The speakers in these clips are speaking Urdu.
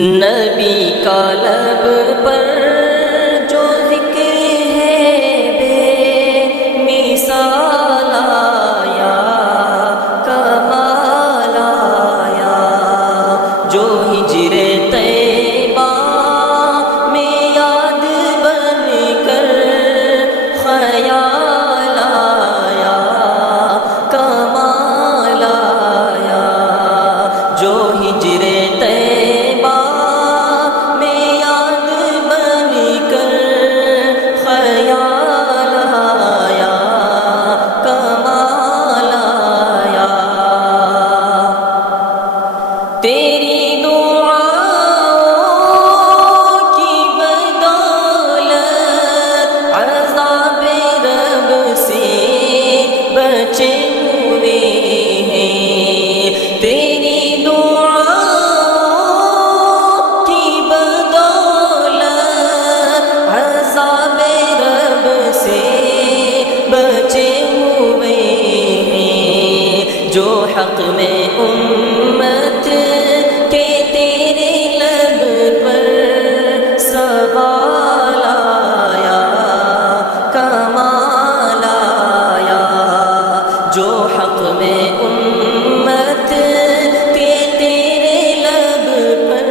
نبی کا لب پر جو ذکر ہے بے مثال آیا، کمال آیا، جو ہجر طیبہ میں یاد بن کر خیال آیا، کمال آیا، جو ہجر طیبہ تیری دعاؤں کی بدولت عذاب رب سے بچے ہوئے ہیں، تیری دعاؤں کی بدولت عذاب رب سے بچے ہوئے ہیں، جو حق میں امت کے تیرے لب پر سوال آیا، کمال آیا، جو حق میں امت کے تیرے لب پر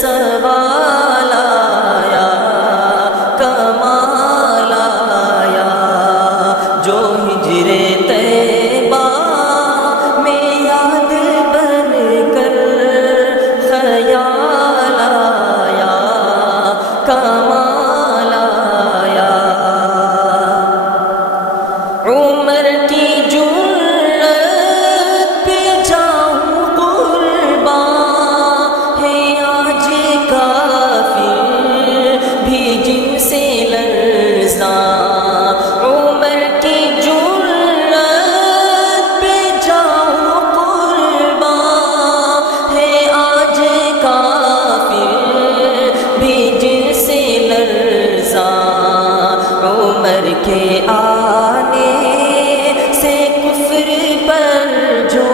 سوال آیا، کمال آیا، جو ہجر طیبہ میں یاد بن کر خیال آیا، کمال آیا، عمر کی جرت پہ جاؤں قرباں ہے آج کافر بھی جن سے لرزاں، عمر کی جرت پہ جاؤں قرباں ہے آج کافر بھی جن سے لرزاں، عمر کے آنے سے کفر پر جو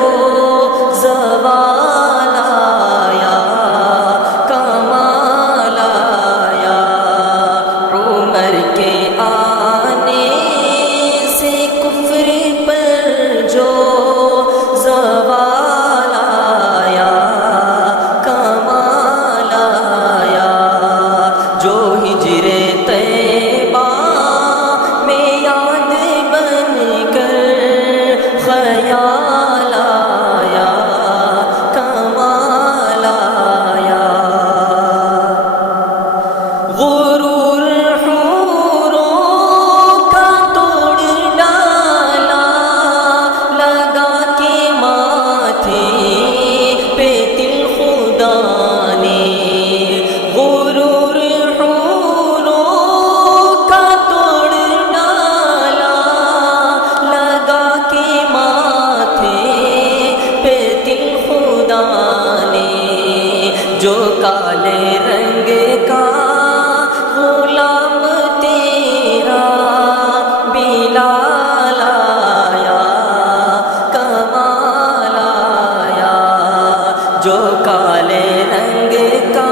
زوال آیا، کمال آیا، عمر کے آنے سے کفر پر جو زوال آیا، کمال آیا، جو ہجر طیبہ میں یاد بن کر خیال آیا، کمال آیا، غرور حوروں کا توڑ ڈالا، لگا کے ماتھے پہ دل خدا نے، غرور حوروں کا توڑ ڈالا، لگا کے ماتھے پہ دل خدا نے، جو کالے رنگ کا غلام تیرا بلال آیا، کمال آیا، جو کالے رنگ کا